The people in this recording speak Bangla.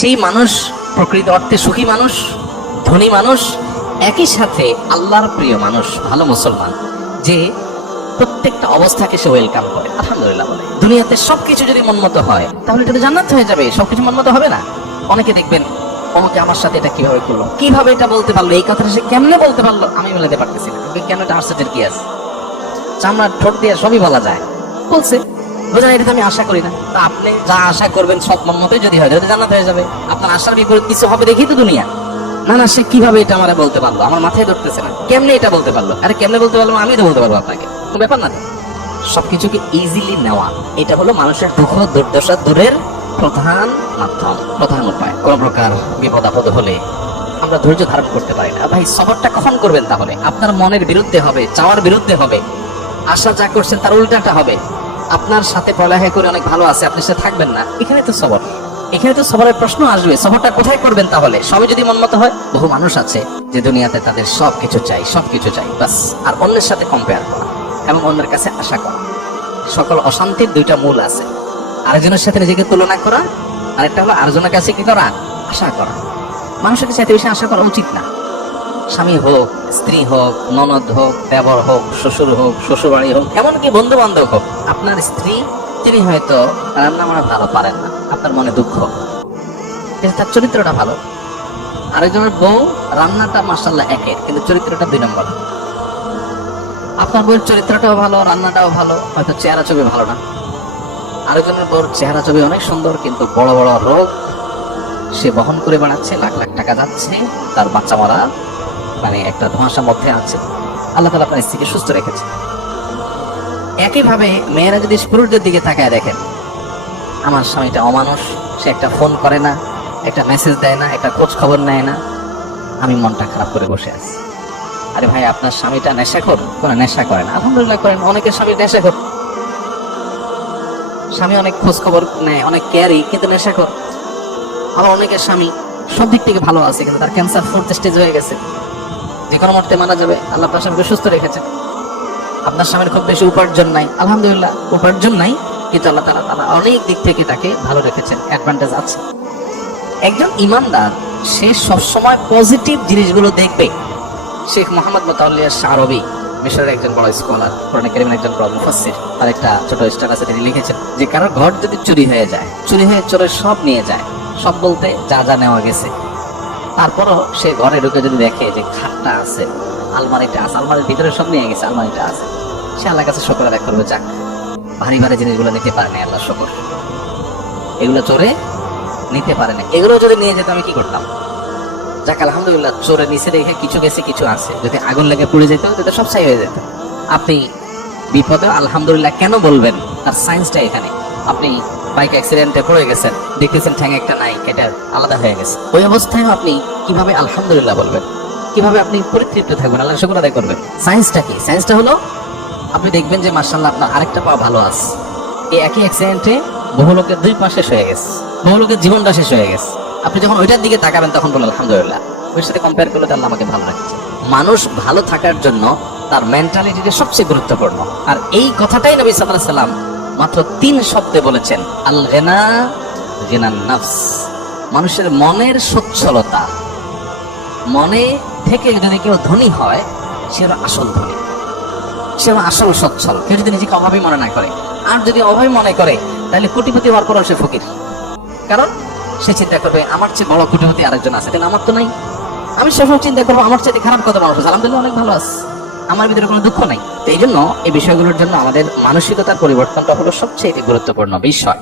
সেই মানুষ, প্রকৃত অর্থে সুখী মানুষ, ধনী মানুষ, একই সাথে আল্লাহর প্রিয় মানুষ, ভালো মুসলমান, যে প্রত্যেকটা অবস্থাকে সে ওয়েলকাম করে। আলহামদুলিল্লাহ বলে। দুনিয়াতে সবকিছু যদি মনমত হয়, তাহলে এটা তো জান্নাত হয়ে যাবে। সবকিছু মনমত হবে না। অনেকে দেখবেন, অমুকে আমার সাথে এটা কীভাবে করল? কীভাবে এটা বলতে পারল? এই কথাটা সে কেমনে বলতে পারল? আমি মেলাতে পারতেছি না। কেন এটা আশ্চর্যের কি আছে? চামড়ার ঠোঁট দিয়ে সবই বলা যায়। বলছে বোঝেন এটা তো আমি আশা করি না। তা আপনি যা আশা করবেন সব মন যদি হয় হয়ে যাবে, আপনার আশার বিপরীত কিছু হবে দেখি তো দুনিয়া। না না, সে কীভাবে এটা আমার বলতে পারল? আমার মাথায় ধরতেছে না। কেমনে এটা বলতে পারল? আরে, কেমনে বলতে পারল আমি তো বলতে পারব আপনাকে। কোনো ব্যাপার না। ইজিলি নেওয়া। এটা হলো মানুষের দুঃখ, দুর্দশা দূরের প্রধান মাধ্যম, প্রধান উপায়। কোন প্রকার বিপদ, আপদ হলে আমরা ধৈর্য ধারণ করতে পারি না। ভাই সবরটা কখন করবেন তাহলে? আপনার মনের বিরুদ্ধে হবে, চাওয়ার বিরুদ্ধে হবে। আশা যা করছেন তার উল্টাটা হবে। আপনার সাথে পড়ালেখা করে অনেক ভালো আছে, আপনি সে থাকবেন না। এখানে তো সবর। এখানে তো সবরের প্রশ্ন আসবে। সবরটা কোথায় করবেন তাহলে? সবাই যদি মনমত হয়, বহু মানুষ আছে যে দুনিয়াতে তাদের সব কিছু চাই সব কিছু চাই বাস, আর অন্যের সাথে কম্পেয়ার করা এবং অন্যের কাছে আশা করা। সকল অশান্তির দুইটা মূল আছে। আরেকজনের সাথে নিজেকে তুলনা করা, আরেকটা হলো আরেকজনের কাছে কি করা? আশা করা। মানুষের কাছে এত বেশি আশা করা উচিত না। স্বামী হোক, স্ত্রী হোক, ননদ হোক, দেবর হোক, শ্বশুর হোক, শ্বশুরবাড়ি হোক, এমনকি বন্ধু বান্ধব হোক, আপনার স্ত্রী, তিনি হয়তো রান্না বান্না ভালো পারেন না, আপনার মনে দুঃখ। কিন্তু তার চরিত্রটা ভালো। আরেকজনের বউ, রান্নাটা মাসাল্লাহ একের, কিন্তু চরিত্রটা দুই নম্বর। আপনার বউয়ের চরিত্রটাও ভালো, রান্নাটাও ভালো, হয়তো চেহারা ছবি ভালো না। আরেকজনের বউর চেহারা ছবি অনেক সুন্দর, কিন্তু বড় বড় রোগ সে বহন করে বেড়াচ্ছে, লাখ লাখ টাকা যাচ্ছে, তার বাচ্চা মারা মানে একটা ধোঁয়াশার মধ্যে আছে। আল্লাহ তালা আপনার স্ত্রীকে সুস্থ রেখেছে একইভাবে মেয়েরা যদি পুরুষদের দিকে তাকায় দেখেন, আমার স্বামীটা অমানুষ, সে একটা ফোন করে না, একটা মেসেজ দেয় না, একটা খোঁজ খবর নেয় না, আমি মনটা খারাপ করে বসে আছি। আরে ভাই, আপনার স্বামীটা নেশাখোর? কোনো নেশা করে না। আলহামদুলিল্লাহ করেন, অনেকের স্বামী নেশাখোর। স্বামী অনেক খোঁজ খবর নেয়, অনেক কেয়ারি কিন্তু নেশাখোর। আবার অনেকের স্বামী সব দিক থেকে ভালো আছে, কিন্তু তার ক্যান্সার ফোর্থ স্টেজ হয়ে গেছে। যে কোনো মুহূর্তে মারা যাবে, আল্লাহ আপনার স্বামীকে সুস্থ রেখেছেন। আপনার স্বামীর খুব বেশি উপার্জন নাই। আলহামদুলিল্লাহ, উপার্জন নাই, কিন্তু আল্লাহ তালা তারা অনেক দিক থেকে তাকে ভালো রেখেছেন অ্যাডভান্টেজ আছে। একজন ইমানদার, সে সবসময় পজিটিভ জিনিসগুলো দেখবে। শেখ মোহাম্মদ মোতাল্লিয়া শাহরবি, মিশরের একজন বড় স্কলার কোরআন কারিমের একজন বড় মুফাসসির, তার একটা ছোট স্ট্যাটাসে তিনি লিখেছেন যে, কারও ঘর যদি চুরি হয়ে যায়, চুরি হয়ে চোরের সব নিয়ে যায়, সব বলতে যা যা নেওয়া গেছে তারপরও সে ঘরে ঢুকে যদি দেখে যে খাটটা আছে, আলমারিটা আছে, আলমারির ভিতরে সব নিয়ে গেছে, আলমারিটা আছে। সে আল্লাহর কাছে শুকর আদায় করবে, যাক। ভারী ভারী জিনিসগুলো নিতে পারে না আল্লাহ শুকর। এগুলো চোরে নিতে পারে না এগুলো যদি নিয়ে যেত, আমি কি করতাম? যাক, আলহামদুলিল্লাহ, চোরে নিচে রেখে কিছু গেছে, কিছু আছে। যদি আগুন লেগে পুড়ে যেত তাহলে সব ছাই হয়ে যেত। আপনি বিপদে, আলহামদুলিল্লাহ, কেন বলবেন? তার সায়েন্সটা এখানে। আপনি বাইক অ্যাক্সিডেন্টে পড়ে গেছেন, দেখতেছেন ঠ্যাং একটা নাই, এটা আলাদা হয়ে গেছে। ওই অবস্থায় আপনি কীভাবে আলহামদুলিল্লাহ বলবেন? কীভাবে আপনি পরিতৃপ্ত থাকবেন? আল্লাহ শুকর আদায় করবেন। সায়েন্সটা কি? সায়েন্সটা হলো, আপনি দেখবেন যে মার্শাল্লাহ আপনার আরেকটা পা ভালো আছে। এই একই অ্যাক্সিডেন্টে বহু লোকের দুই পা শেষ হয়ে গেছে। বহু লোকের জীবনটা শেষ হয়ে গেছে। আপনি যখন ওইটার দিকে তাকাবেন, তখন বলুন আলহামদুলিল্লাহ। ওর সাথে কম্পেয়ার করলে তো আল্লাহ আমাকে ভালো রাখছে। মানুষ ভালো থাকার জন্য তার মেন্টালিটিটা সবচেয়ে গুরুত্বপূর্ণ। আর এই কথাটাই নবী আলাইহি সাল্লাম মাত্র তিন শব্দে বলেছেন আল গেনা গেনান নাফস। মানুষের মনের সচ্ছলতা। মনে থেকে যদি কেউ ধনী হয়, সে আসল ধনী। সে আসল সচ্ছল। কেউ যদি নিজেকে অভাবী মনে না করে। আর যদি অভাবী মনে করে, তাহলে কোটিপতি হওয়ার পরও সে ফকির। কারণ সে চিন্তা করবে, আমার চেয়ে বড় কোটিপতি আরেকজন আছে। কিন্তু আমার তো নাই। আমি সবসময় চিন্তা করব, আমার চেয়ে খারাপ কথা মানুষ আলহামদুলিল্লাহ, অনেক ভালো আছে। আমার ভিতরে কোনো দুঃখ নাই। তো এই জন্য এই বিষয়গুলোর জন্য আমাদের মানসিকতার পরিবর্তনটা হলো সবচেয়ে গুরুত্বপূর্ণ বিষয়।